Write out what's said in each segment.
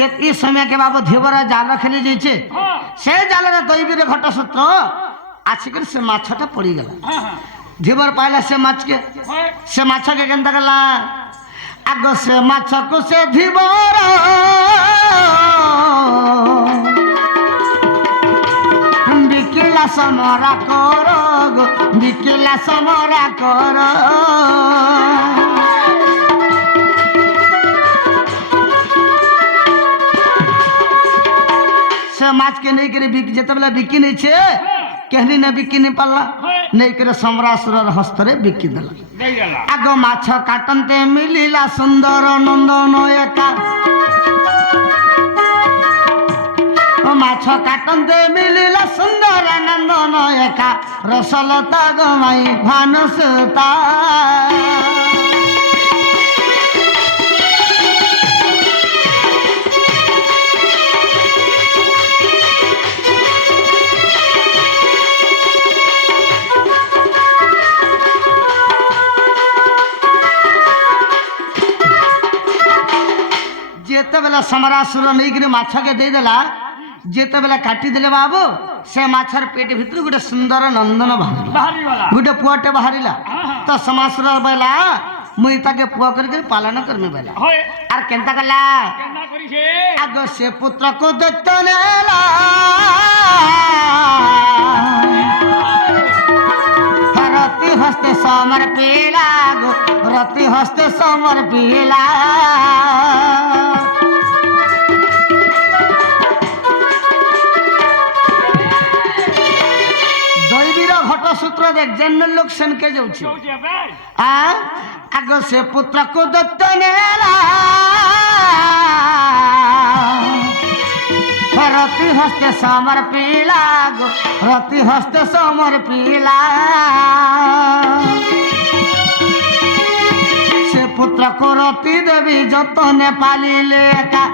যে এই সময় के बाबू धीवरा जाल खेली जाइए से जाल दैवीर घटसूत्र आसिक से माछटा पड़ी गला धीवर पाइला से माछ के केनता गला आग से माछ को से धीवर बिकिला समरा कर से माछ के नहीं करे जिते बेला बिकी नहीं छे कहली ने बिकी नहीं पाला नहीं करे सम्रासुर हस्तरे बिकी देला आग माछ काटनते मिलिला सुंदर नंदन एका माछ काटनते मिलिला सुंदर नंदन एका रसलता गमाई भानुसुता जेते बेला समरासुर नहीं कि माछ के दे देला जेते बेला काटी देले बाबू से माछर पेट भीतर गोटे सुंदर नंदन बाहरी गोटे पुआटे बाहरिला तो समासुर बेला मुई ताके पुआ करके पालन करमे बेला आर केनता कला आग से पुत्र को दत्त नेला रति हस्ते समर पीला रति हस्ते समर पीला सूत्र देख जन लोग सन के जाउछि आग से पुत्र को दत्त नेला रति हस्ते समर पीला रति हस्ते समर पीला से पुत्र को रति देवी जतने पालिले का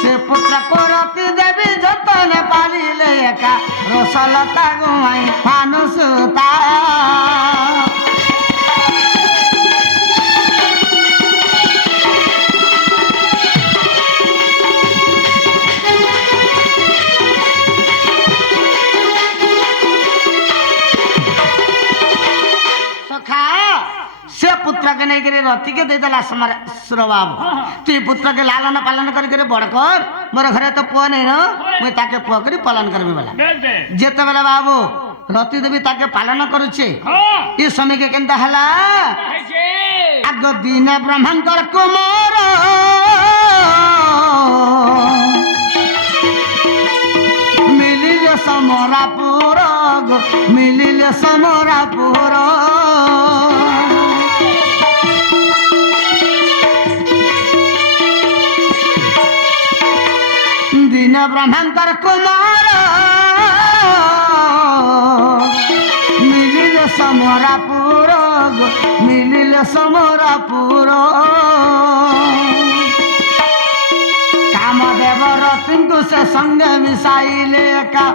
से पुत्र को रति देवी जतने पालिले का रसलता गुमाई भानुसुता से पुत्र के नहीं करे रति के दे देला सुर बाबू तु पुत्र के लालन पालन करके बड़ कर मोर घरे तो पुआ नहीं न मुई ताके पुआ करी पालन करबे वाला जेते बेला बाबू रति देवी ताके पालन करूछे ई समय के केनता हला आग दिन ब्रह्मांकर कुमार मिलिले समरापुर दिन ब्रह्मांकर कुमार मिलिले समरापुर कामदेव रतिଙ୍କୁ से संगे मिसाइले का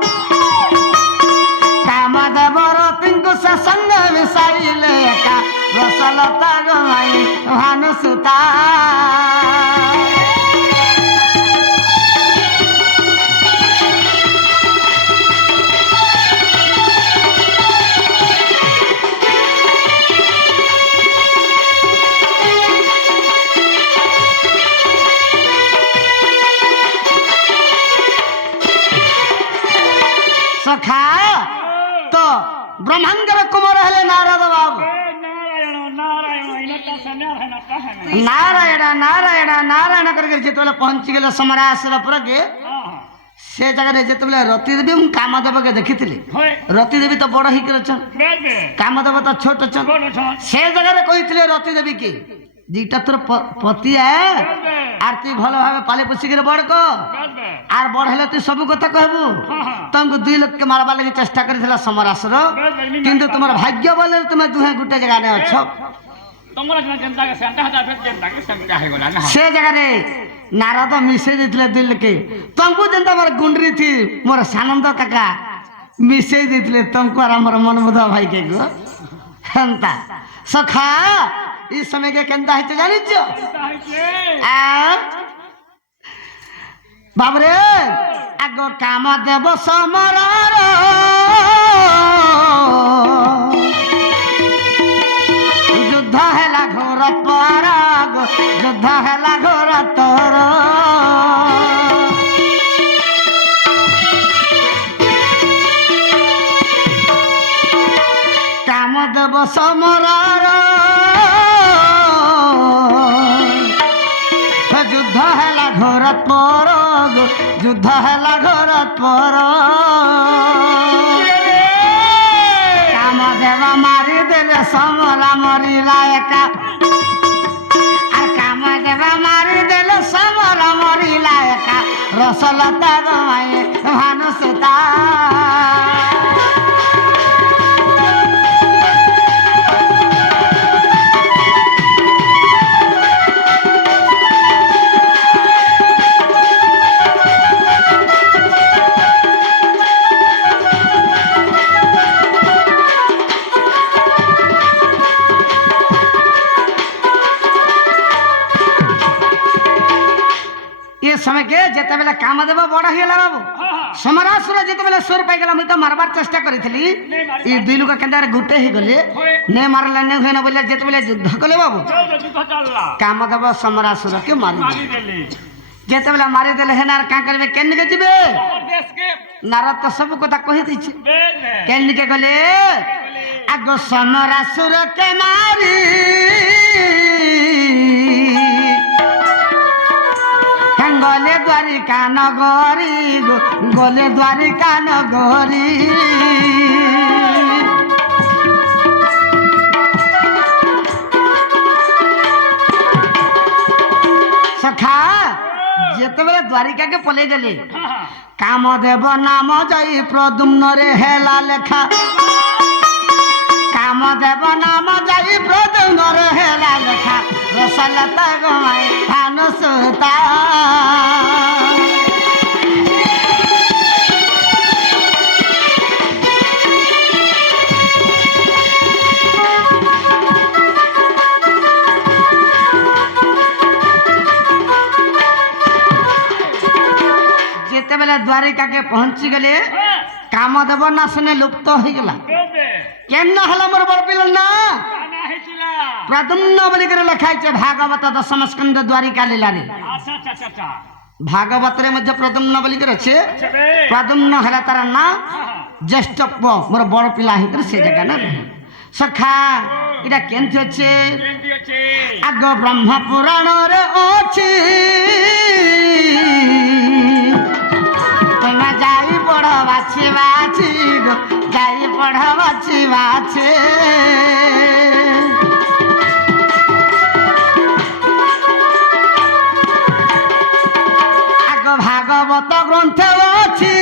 कामदेव रतिଙ୍କୁ से संगे मिसाइले का रसलता गमाई भानुसुता सखा तो ब्रह्मांकर कुमार हेले नारद बाबू नारायण नारायण नारायण करके जिते पहुंची गले समरासुरपुर के से जगह जिते रति देवी मु कामदेव के देखी रति देवी तो बड़ ही कामदेव तो छोट से जगह कही रति देवी की जीटा तोर पति है आर तु भल भाव पाले पोषिक बड़ को आर बड़ हेले तु सब कथा कहबू तुमको 2 लाख के मारवा लगी चेष्टा कर समरासुर किंतु तुम भाग्य बोले तुम दुहे गोटे जगह ने अच्छ से जगह रे नारद मिसे देथिले 2 लाख तुमको जनता मोर गुंडरी थी मोर सानंद काका मिसे देथिले तुमको आर हमर मनमुदा भाई के गो हंता सखा इस समय के केंदा है जानि छ आ বাবরে আগ কাম দেব সমরার যুদ্ধ হেলা ঘোর পরাগ যুদ্ধ হেলা ঘোর তর কাম দেব সমরার যুদ্ধ হেলা ঘোর পর যুদ্ধ হেলা ঘোর পর কামদেব মারি দেলে সমরা মরিলা একা আর কামদেব মারি দেলে সমরা মরিলা একা রসলতা গমায়ে ভানুসুতা समय के जेते बेले कामदेव बड़ हिला बाबू समरासुर जेते बेले सुर पाई गेला मई तो मारबार चेष्टा करितली ई दुई लोक केंदार गुटे ही गले ने मारला ने होइना बोले जेते बेले युद्ध कले बाबू कामदेव समरासुर के मारी देले जेते बेले मारी देले हेनार का करबे केन के जिबे देश के नारद तो सब कथा कहि दैछि केन के गले आगो समरासुर के मारी गले द्वारिका नगरी गले द्वारिका नगरी सखा जेते बेले द्वारिका के पले गले कामदेव नाम जई प्रद्युम्न रे हेला लेखा कामदेव नाम जई प्रद्युम्न रे हेला लेखा रसलता गमाई भानुसुता जेते बेले द्वारिका के पहुंची गले कामदेव ना सुने लुप्त हो गला केन हला मोर बड़ पिल ना प्रद्युम्न बोली करे लिखाई छे भागवत दशम स्कंद द्वारिका लीला रे भागवत रे मध्य प्रद्युम्न बोली करे छे प्रद्युम्न हला तार ना ज्येष्ठ मोर बड़ पिला ही करे से जगह ना सखा इडा केंति होचे आग ब्रह्म पुराण रे अछि तमा जाई पढ़ बाछी बाछी जाई पढ़ बाछी बाछे भागवत ग्रंथ अच्छी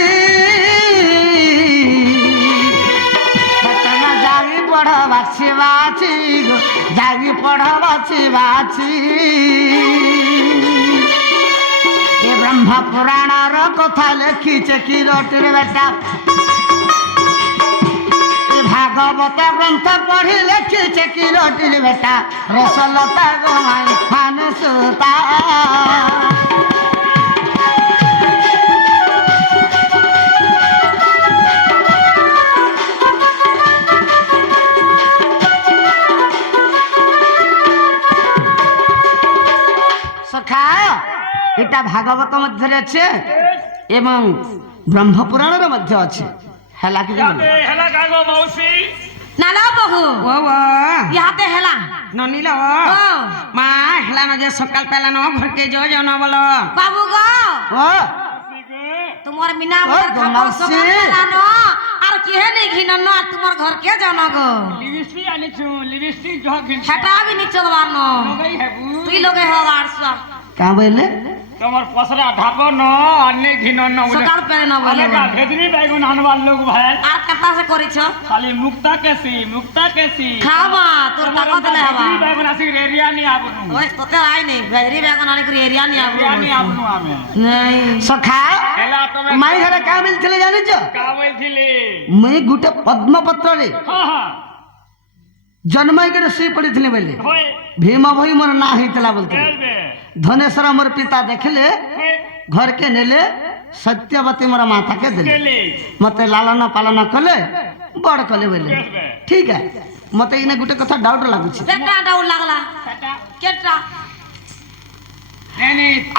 जागी पढ़ बाछी बाछी जागी पढ़ बाछी बाछी ये ब्रह्म पुराण कथा लिखीचे किरटिर बेटा भागवत ग्रंथ पढ़ी लिखीचे किरटिर बेटा रसलता गमाई भानुसुता এটা ভাগবত মধ্যে আছে এবং ব্রহ্ম পুরাণের মধ্যে আছে হেলা কি হেলা কাগো মাউসি নালা বহু ও ও ইয়াতে হেলা ননিল ও মা হেলা না যে সকাল পেলা ন ঘরকে যাও যাও না বলো বাবু গো ও তোমার মিনা বড় খাবার সকাল পেলা ন আর কি হে নেই ঘিন ন তোমার ঘর কে যাও না গো লিপস্টিক আনিছো লিপস্টিক জগিন হেটা भी नहीं चलवार न লগই হেবু তুই লগে হওয়ার সব का बोले তোমার পসরা ধাপ ন অন্য ঘিন ন সকাল পেলে না বলে আরে ভেদনি বেগুন আনবার লোক ভাই আর কথা সে করিছ খালি মুক্তা কেসি খাবা তোর তাকত লে হবা ভেদনি বেগুন আসি এরিয়া নি আবনু ওই তোতে আই নেই ভেদনি বেগুন আনি করে এরিয়া নি আবনু আমি নাই সখা হেলা তুমি মাই ঘরে কা বলছিলে জানিছ কা বলছিলে মই গুটে পদ্মপত্র রে हां हां जन्माई के सुई पड़ी थी बोले भीम भई मोर ना होता बोलते धनेश्वर मोर पिता देखले घर के नेले सत्यवती मोर माता के दिले मते लालन पालन कले बड़ कले बोले ठीक है मते इने गुटे कथा डाउट लागु छी केटा डाउट लागला केटा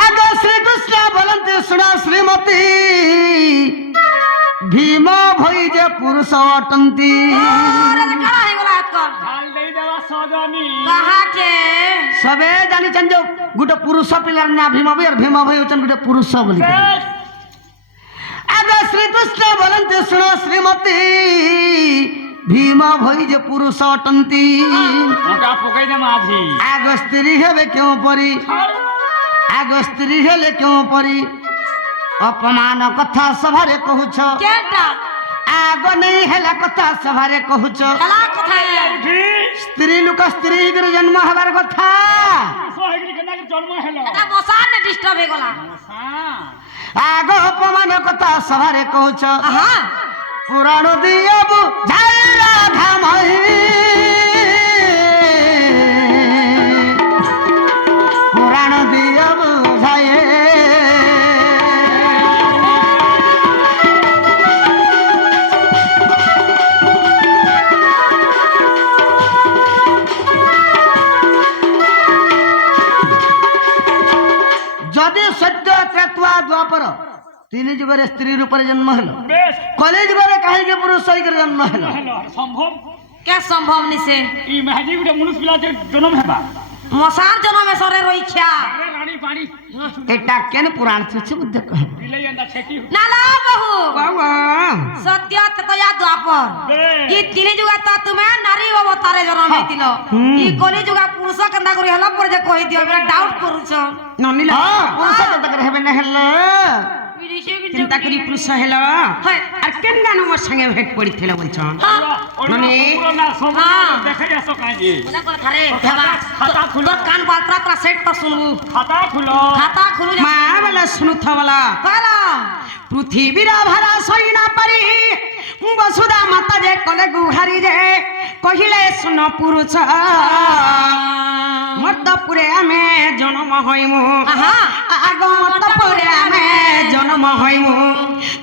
आगे श्री कृष्ण बोलते सुना श्रीमती भीम भई जे पुरुष अटंती सबे जानी चन जो गुटे पुरुष पिलार ना भीम भई और भीम भई होचन गुटे पुरुष बोली आगे श्री कृष्ण बोलते सुना श्रीमती भीम भई जे पुरुष अटंती आगे स्त्री हेबे क्यों परी आग स्त्री हेले क्यों परी अपमान कथा सभारे कहूछ आग नहीं हेला कथा सभारे कहूछ स्त्री लोक स्त्री के जन्म हबार कथा आग अपमान कथा सभारे कहूछ पुराण दियबु झाई राधा मई पुराण दियबु झाई जदि सत्य त्रेतुआ द्वापर तीन जुगरे स्त्री रूप जन्म हेलो कली जुगरे कहीं के पुरुष सही कर जन्म हेलो संभव क्या संभव निसे ई महाजी गुटे मनुष्य पिला जन्म हेबा मसार जन्म में सरे रोई छा रानी पानी एटा केन पुराण से बुद्ध कह बिले अंदा छेकी नाला बहु बाबा सत्य तया द्वापर ई तीन जुगा त तुम्हें नारी अवतारे जन्म हेतिलो ई कली जुगा पुरुष कंदा करी हला पर जे कहि दियो हमरा डाउट करूछ ननिला पुरुष कंदा करे हेबे न हेलो चिंता करी पुरुष हेलो और केन गानो मोर संगे भेट पड़ी थेला बोलछन नने पुराना सब देखै जासो काजी बोला कोन थारे खाता खुलो कान बालत्रा त्रा सेट तो सुनबू खाता खुलो मां वाला सुनु थवला कहला पृथ्वीर भरा सैना परी वसुधा माता जे कले गुहारी जे कहिले सुन पुरुष मर्दपुरे आमे जन्म हईमु आग मर्दपुरे आमे जन्म हईमु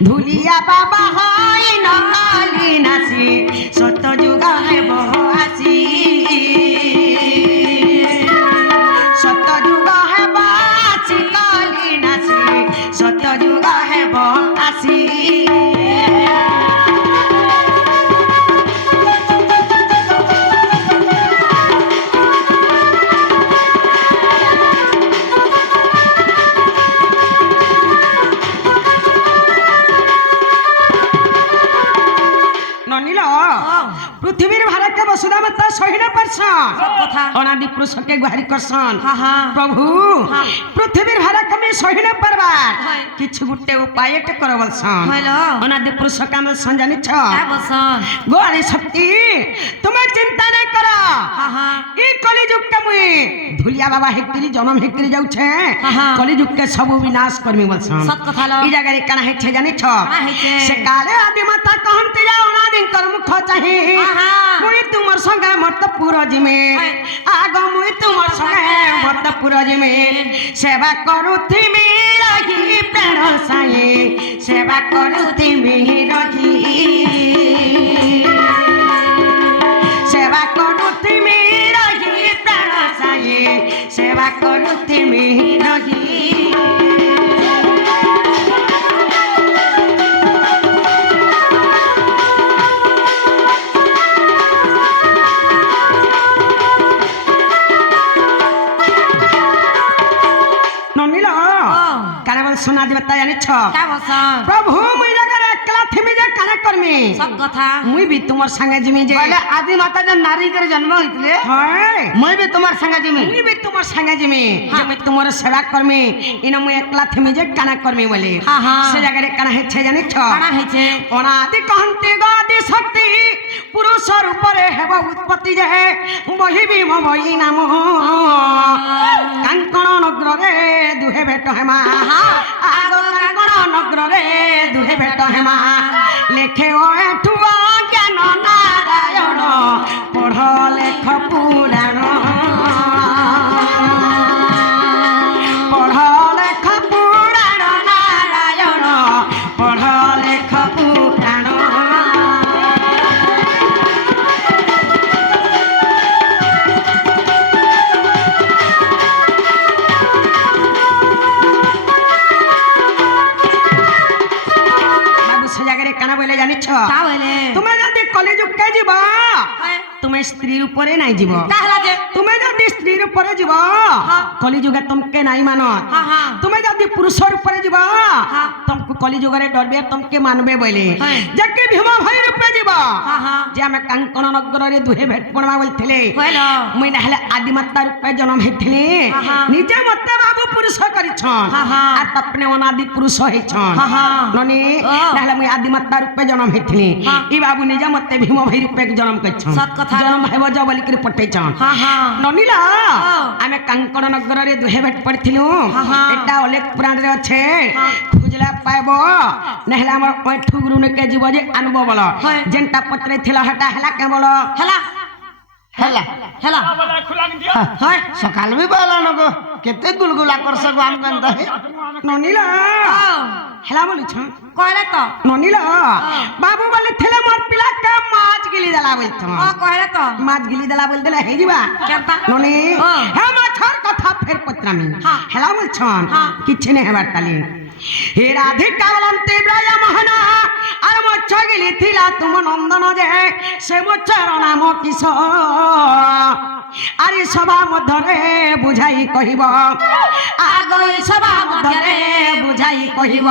धुलिया बाबा हई नकाली नासी सत जुगा हेब आसी सत जुगा हेब आसी काली नासी सत जुगा हेब आसी पृथ्वीर भारत के वसुधा माता सहिना परसन अनादि पुरुष के गुहारी करसन प्रभु पृथ्वीर भारत में सहिना परबार किछ गुटे उपाय के करबलसन अनादि पुरुष का में संजानी छ गोरी शक्ति तुम्हें चिंता नहीं करो ई कलिजुग के मुई धुलिया बाबा हेकरी जन्म हेकरी जाउ छे कलिजुग के सब विनाश करमी बलसन सत कथा लो ई जगह रे कना हे छे जानी छ से काले आदि माता कहंती जाओ अनादि कर मुख चाहि मुई तुमर संगे मर्तपुर जिमे आग मुई तुमर संगे मर्तपुर जिमे सेवा करूथि मी रही प्राण साये सेवा करूथि मी रही सेवा करूथि मी रही प्राण साये सेवा करूथि मी रही सुना देवता जानी छ प्रभु मुई लगा एकला थिमी जे काना करमी सब कथा मुई भी तुमर संगे जिमी जे पहले आदि माता जन नारी के जन्म होइतले हाय मैं भी तुम्हार संगे जिमी मुई भी तुमर संगे जिमी जे मैं तुमर सेवा करमी इन मुई एकला थिमी जे काना करमी बोले से जगह रे काना हे छे जानी छ काना हे छे अनादि कहंती गादि शक्ति पुरुष रूप रे हेब उत्पत्ति जे बहि भी मोई नाम कांकण नगर रे दुहे भेट हेमा आग कांकण नगर रे दुहे भेट हेमा लेखे ओ एठुआ ज्ञान नारायण पढ़ लेख पुराण पढ़ लेख पुराण স্ত্রীর উপরে নাই যাব কাহলা যে তুমি যদি স্ত্রীর উপরে যাব কলিযুগে তোমাকে নাই মান হ্যাঁ হ্যাঁ তুমি যদি পুরুষর উপরে যাব হ্যাঁ। তোমাকে কলিযুগরে ডরবে তোমাকে মানবে বলে হ্যাঁ। যাকে ভীম ভাই রূপে যাব হ্যাঁ হ্যাঁ যে আমি কাঙ্কন নগରରେ দুহে ভেট পড়বা বলଥିଲେ হইল মুই নাহলে আদিমাতা রূপে জন্ম হইଥିଲି হ্যাঁ। নিজে মতে বাবু পুরুষ করিছন হ্যাঁ। আর তপনে অনাদি পুরুষ হইছন হ্যাঁ। ননি ও। নাহলে মুই আদিমাতা রূপে জন্ম হইଥିଲି হ্যাঁ। ই বাবু নিজে মতে ভীম ভাই রূপে জন্ম করছন সত কথা। জন্ম হেব জ বলিকি পঠাইছন হ্যাঁ হ্যাঁ ননিলা ও। আমি কাঙ্কন নগରରେ দুহে ভেট পড়িଥିଲୁ হ্যাঁ। এটা অলেখ পুরাণরে আছে হ্যাঁ। খুঁজলা পাইব নাহলে আমার ওইঠু গুরুনকে জীব যে আনব বল হ্যাঁ। যেনটা পত্রে ছিল হেটা হেলা কেবল হেলা ହେଲା হেলা बोला खुला दिया হয় ସକାଳ ବି କହିଲା ନଗ କେତେ ଗୁଲଗୁଲା କରସ ଆମ କେନ୍ତା ননিলা ও হেলা বলিছ কইলে তো ননিলা বাবু বলে থেলে মোর পিলা কে মাছ গিলি দেলা বলছ ও কইলে তো মাছ গিলি দেলা বল দেলা হেই যাবা কেনতা ননি ও। হে মাছর কথা ফের পত্রামি হ্যাঁ। হেলা বলছন হ্যাঁ। কিছে নে হেবার তালি হে রাধিকা বলন্তে ব্রয় মহনা আর মোছ গিলি থিলা তুম নন্দন যে সে মোছর নাম কিস আরে সভা মধ্যরে বুঝাই কহিব আগই সভা মধ্যরে বুঝাই কহিব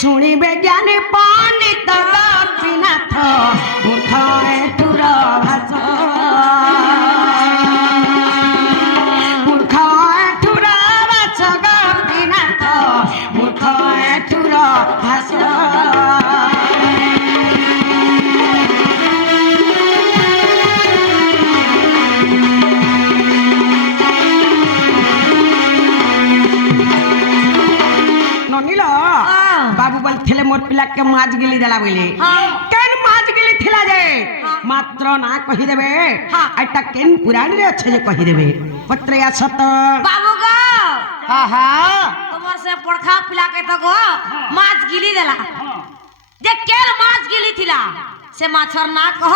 শুনিবে জ্ঞানী পণ্ডিত গোপীনাথ মূর্খ এটুর ভাষ মূর্খ এটুর ভাষ গোপীনাথ মূর্খ এটুর ভাষ ননিল বাবু বলছিলে মোর পিলাকে মাছ গিলি দেলা বলে হ্যাঁ। কেন মাছ গিলি থিলা যে হ্যাঁ। মাত্র না কহি দেবে হ্যাঁ। এটা কেন পুরাণে আছে যে কহি দেবে পত্রে আসত বাবু গো হা হা তোমার সে পড়খা পিলাকে তো গো মাছ গিলি দেলা যে কেন মাছ গিলি থিলা সে মাছর না কহ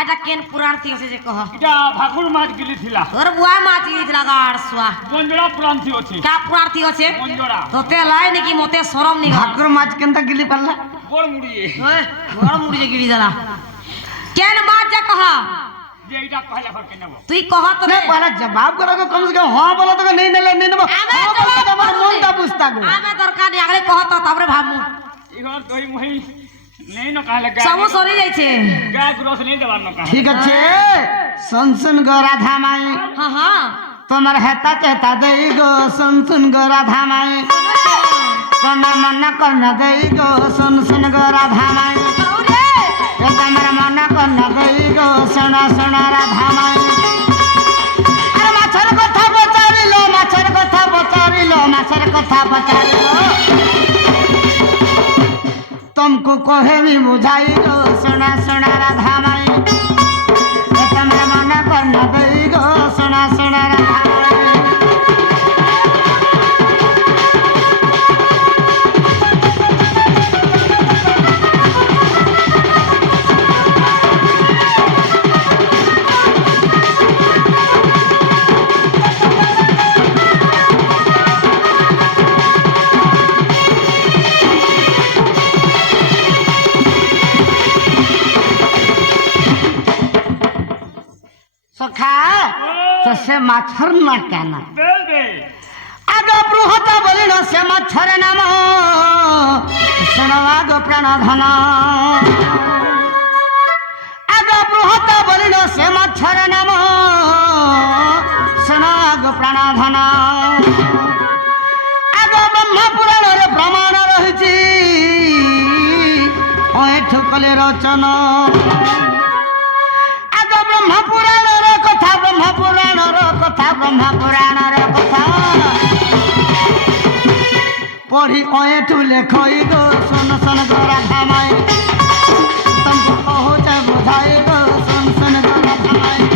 আটা কেন পুরাণ থি আছে যে কহ এটা ভাকুর মাছ গিলি থিলা তোর বুয়া মাছ গিলি থিলা গাড় সুয়া বঞ্জড়া প্রান্তি আছে কা পুরাণ থি আছে বঞ্জড়া তোতে লাই নাকি মতে শরম নি গা ভাকুর মাছ কেনতা গিলি পারলা বড় মুড়িয়ে ওই বড় মুড়ি যে গিলি দেলা কেন মাছ যে কহ যে এইটা কইলা ফর কেনব তুই কহ তো নে রে পারা জবাব করো কম से कम हां बोलो तो नहीं नेले नहीं नेबो আমি हां बोलो तो আমার মনটা বুঝতা গো আমি দরকার নি আগলে কহ তো তারপরে ভাবমু ইহর দই মহি নেই ন কাহলে সব সরি যাইছে গায় গ্রস নেই দেবার ন কাহলে ঠিক আছে सुन सुन गो राधा माई হ্যাঁ হ্যাঁ তোমার হেতা চেতা দেই গো सुन सुन गो राधा माई তোমার মন কর্ণ দেই গো सुन सुन गो राधा माई আউরে এ তোমার মন কর্ণ দেই গো শুন শুন রাধা মাই আরে মাছের কথা পচারিলো মাছের কথা পচারিলো মাছের কথা পচারিলো तुमको कहे मी बुझाई गो सुना सुना राधा माई ए तुम्हारे मन कर्ण दई गो सुना सुना राधा माई सखा तो से माछर ना कहना বেল দে आगो बृहत बोलिनो से मच्छर नाम सुनवागो प्राण धन आगो बृहत बोलिनो से मच्छर नाम सुनवागो प्राण धन आगो ब्रह्म पुराण रे प्रमाण रहिछि ओठु कले रचना आगो ब्रह्म पुराण रे कथा ब्रह्म पुराण रे कथा ब्रह्म पुराण रे कथा पढ़ी ओएठु लेखई गो सुन सुन गो राधा माई तुमको कहू चाहे बुझाई गो सुन सुन गो राधा माई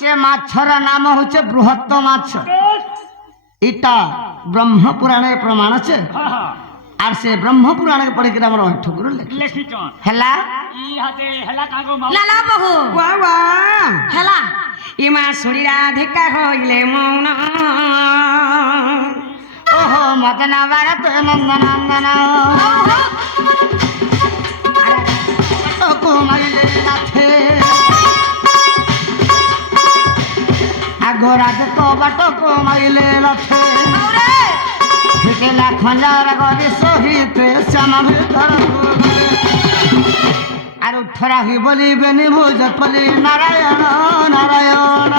से माछर नाम होचे बृहत्त माछ এটা ব্রহ্ম পুরাণের প্রমাণ আছে আর সে ব্রহ্ম পুরাণকে পড়িকি আমার ঠাকুর লেখিছন হেলা ইহাতে হেলা কাগো মাউ লালা বহু বাবা হেলা ইমা শুনি রাধিকা হইলে মৌন ওহো মদনা ভারত নন্দনন্দন কুমাইলে নাথে আগরাজ তো বাট কুমাইলে নাথে ফিকেলা খঞ্জার গরি সহিতে শ্যামা ভিতর আর উঠরাহি বলিবেনি ভোজপলি নারায়ণ নারায়ণ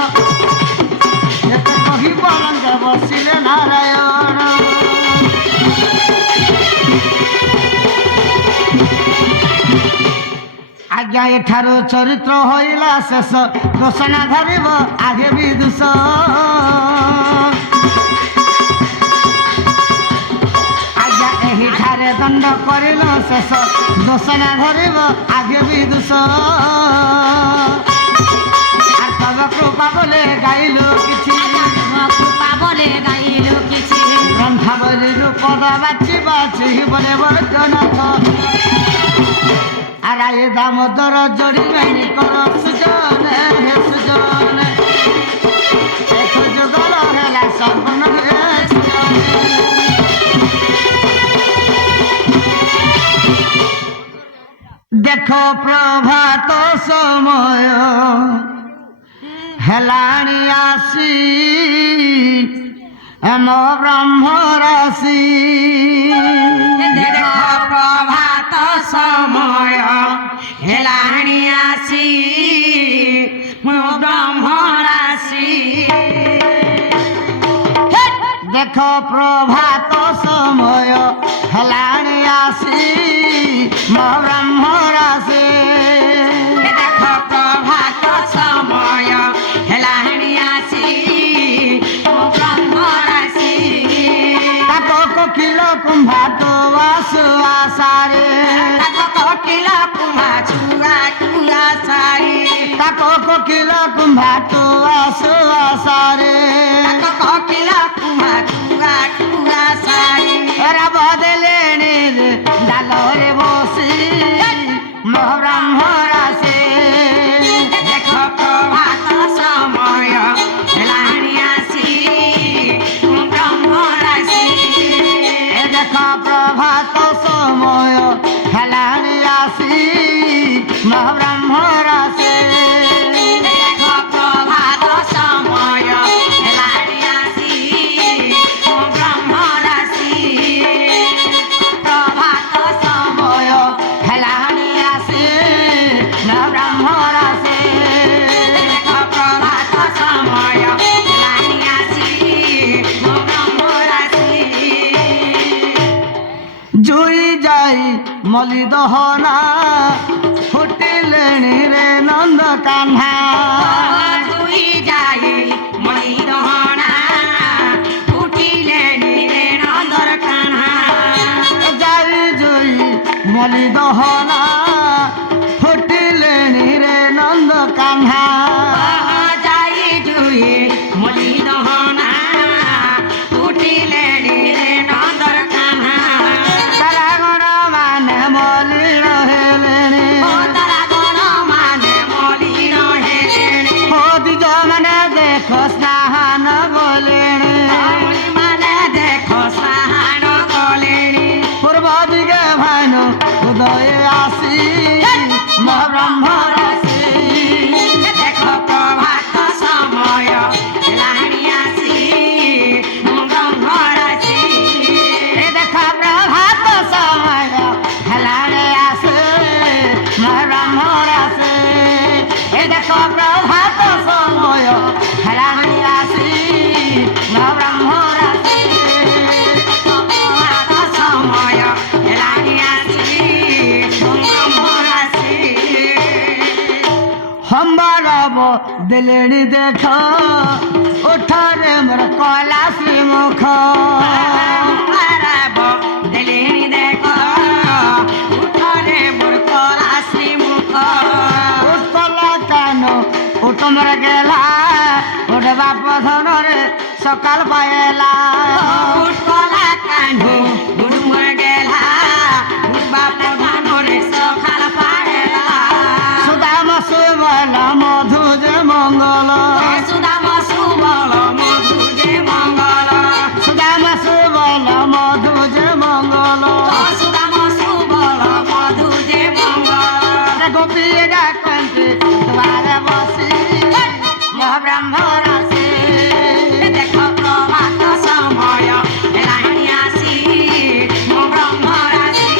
যেতে কহি বলঙ্গ বসিলে নারায়ণ আজ্ঞা এঠারু চরিত্র হইলা শেষ দোষ না ধরিব আগে বিদুষ আজ্ঞা এহিঠারে দণ্ড করিল শেষ দোষ না ধরিব আগে বিদুষ আর তব কৃপা বলে গাইল কিছু কৃপা বলে গাইল কিছু গ্রন্থাবলীর পদ বাছি বাছি বলে বৈদ্যনাথ আর আয়ে দামোদর জড়ি মাইনি কর সুজন হে সুজন যুগল হেলা সম্পূর্ণ হে সুজন। দেখো প্রভাত সময় হেলানি আসি এম ব্রহ্ম রাশি দেখো প্রভাত সময় হেলানি আসি ব্রহ্ম রাশি দেখো প্রভাত সময় হেলানি আসি মো ব্রহ্ম রাশি দেখো প্রভাত সময় হেলানি আসি ব্রহ্ম রাশি তাকো কোকিল কুম্ভাট আসু আসারে কোকিল কুমা ছুয়া কুয়া সারি তাকো কোকিল কুম্ভাট আসু আসারে কোকিল কুমা ছুয়া কুয়া সারি এরা বদলেনি ডালরে বসি মো ব্রহ্ম রাশি দেখো প্রভাত সময় হেলানি আসি ব্রহ্ম রাশি দেখো প্রভাত সময় হেলানি আসি মো ব্রহ্ম রাশি দেখো প্রভাত সময় হেলানি আসি ব্রহ্ম রাশি প্রভাত সময় হেলানি আসি মো ব্রহ্ম রাশি দেখো প্রভাত সময় হেলানি আসি ব্রহ্ম রাশি জুই যাই মলি দহনা ফুটিলেনি রে নন্দ কাহ্না দুই যায় মনি দহনা ফুটিলে নিরে নন্দর কান্হা যাই জুই মলি দহনা ফুটিলেনি রে নন্দ কাহ্না যাই জুয়ে মনি দহনা ফুটিলে নিরে নন্দর কান্হা তারা গণ মানে মলি রহেলেনি ও তারা গণ মানে মলি রহেলেনি দিজ মানে দেখো স্নান বলেনি মলি মানে দেখো সাহান কলেনি পূর্ব দিকে ভাইনু উদয়ে আসি মো ব্রহ্ম রাশি দেখো প্রভাত সময় হেলানি আসি ব্রহ্ম রাশি দেখা প্রভাত সময় হেলানি আসে মো ব্রহ্ম রাশি দেখো প্রভাত সময় হেলানি আসি মো ব্রহ্ম রাশি প্রভাত সময় হেলানি আসি ব্রহ্ম রাশি সম্বরব দিলেনি দেখ ওঠরে মোর কলাসি মুখ আরাব দিলেনি দেখো উঠরে মোর কলাশ্রী মুখ উৎকল কান উত্তমর গেলা ওটা বাপ ধনরে সকাল পায়লা উৎকলা কানু গুড়মুর গেলা বাপ ধানরে সকাল পায়লা সুদাম সুবল মধু যে মঙ্গল সুদাম সুবল মধু যে মঙ্গল সুদাম সুবল মধু যে মঙ্গল সুদাম সুবল মধু যে মঙ্গল গোপী ডাকন্তি দ্বারে বসি ব্রহ্ম রাশি দেখ প্রভাত সময় এলাহি আসি মো ব্রহ্ম রাশি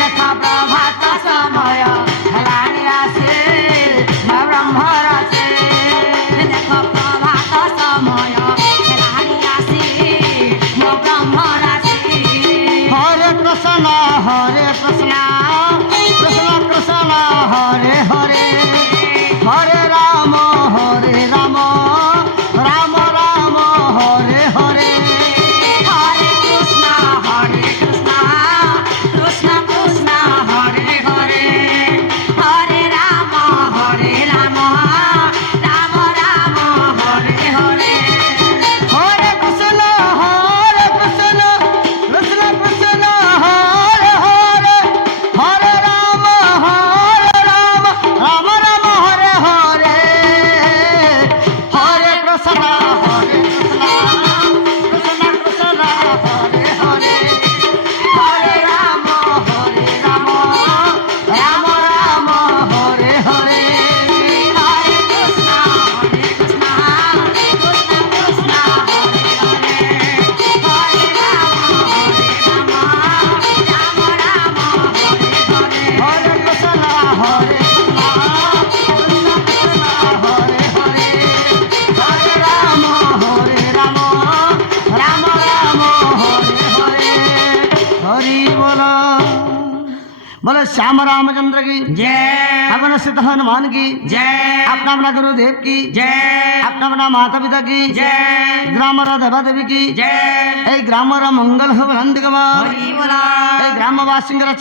দেখ প্রভাত সময় হেলানি আসে ব্রহ্ম রাশি দেখ প্রভাত সময় এলাহি আসি মো ব্রহ্ম রাশি হরে কৃষ্ণ কৃষ্ণ কৃষ্ণ হরে হরে হরে রাম রাম রাম হরে হরে হরে কৃষ্ণ কৃষ্ণ কৃষ্ণ হরে হরে হরে রাম রাম রাম হরে হরে হরে কৃষ্ণ কৃষ্ণ কৃষ্ণ হরে হরে হরে রাম রাম রাম হরে হরে হরে কৃষ্ণ কৃষ্ণ কৃষ্ণ হরে হরে হরে রাম রাম রাম হরে হরে হরে কৃষ্ণ কৃষ্ণ কৃষ্ণ হরে হরে হরে রাম রাম রাম হরে হরে হরে কৃষ্ণ হরে কৃষ্ণ কৃষ্ণ হরে হরে হরে রাম রাম রাম হরে হরে হরি बोलो श्याम रामचंद्र की जय अपन सिद्ध हनुमान की जय अपना अपना गुरुदेव की जय अपना अपना माता पिता की जय ग्रामर देवा देवी की जय ग्रामर मंगल हो हरि बोला ग्रामवासी चला